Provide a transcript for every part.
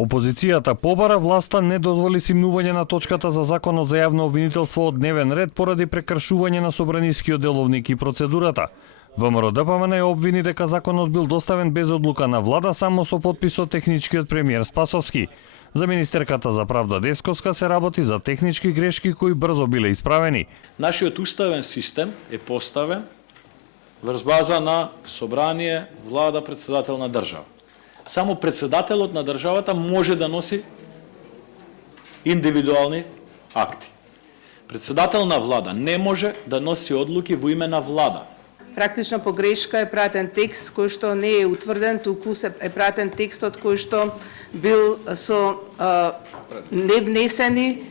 Опозицијата побара власта не дозволи симнување на точката за законот за јавно обвинителство од дневен ред поради прекршување на собранискиот деловник и процедурата. ВМРО-ДПМН обвини дека законот бил доставен без одлука на влада само со подписот техничкиот премиер Спасовски. За министерката за правда Десковска се работи за технички грешки кои брзо биле исправени. Нашиот уставен систем е поставен врз база на собрание, влада, председател на држава. Само председателот на државата може да носи индивидуални акти. Председател на влада не може да носи одлуки во име на влада. Практично по грешка е пратен текст кој што не е утврден, туку е пратен текстот кој што бил со невнесени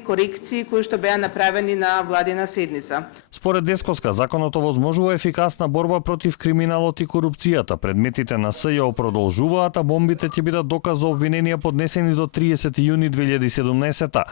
корекции кои што беа направени на владина седница. Според Десковска, законот овозможува ефикасна борба против криминалот и корупцијата. Предметите на СЈО продолжуваат, а бомбите ќе бидат доказ за обвиненија поднесени до 30 јуни 2017.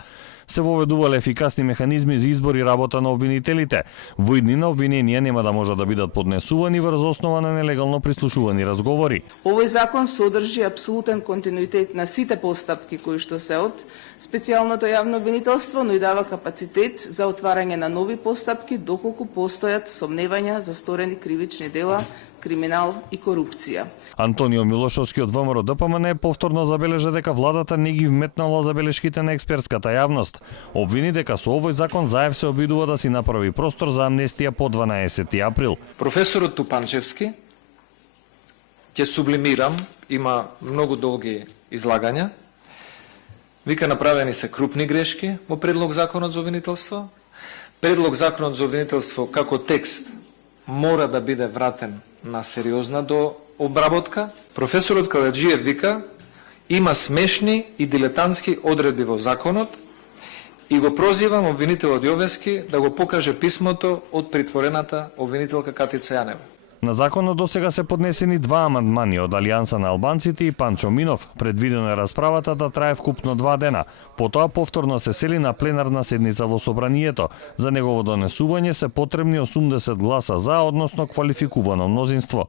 Се воведувале ефикасни механизми за избор и работа на обвинителите. Во иднина обвиненија нема да можат да бидат поднесувани врз основа на нелегално прислушувани разговори. Овој закон содржи апсолутен континуитет на сите постапки кои што се од специјалното јавно обвинителство, но и дава капацитет за отварање на нови постапки доколку постојат сомневања за сторени кривични дела, криминал и корупција. Антонио Милошовски од ВМРО-ДПМН повторно забележа дека владата не ги вметнала забелешките на експертската јавност. Обвини дека со овој закон заев се обидува да си направи простор за амнестија по 12 април. Професорот Тупанчевски, ќе сублимирам, има многу долги излагања. Вика направени се крупни грешки во предлог законот за обвинителство. Предлог законот за обвинителство како текст мора да биде вратен на сериозна до обработка. Професорот Каладжиев вика има смешни и дилетантски одредби во законот и го прозивам обвинителот Јовески да го покаже писмото од притворената обвинителка Катица Јанева. На законот досега се поднесени 2 амандмани од Алијанса на албанците и Панчо Минов. Предвидено е расправата да трае вкупно 2 дена. Потоа повторно се сели на пленарна седница во собранието. За негово донесување се потребни 80 гласа за, односно квалификувано мнозинство.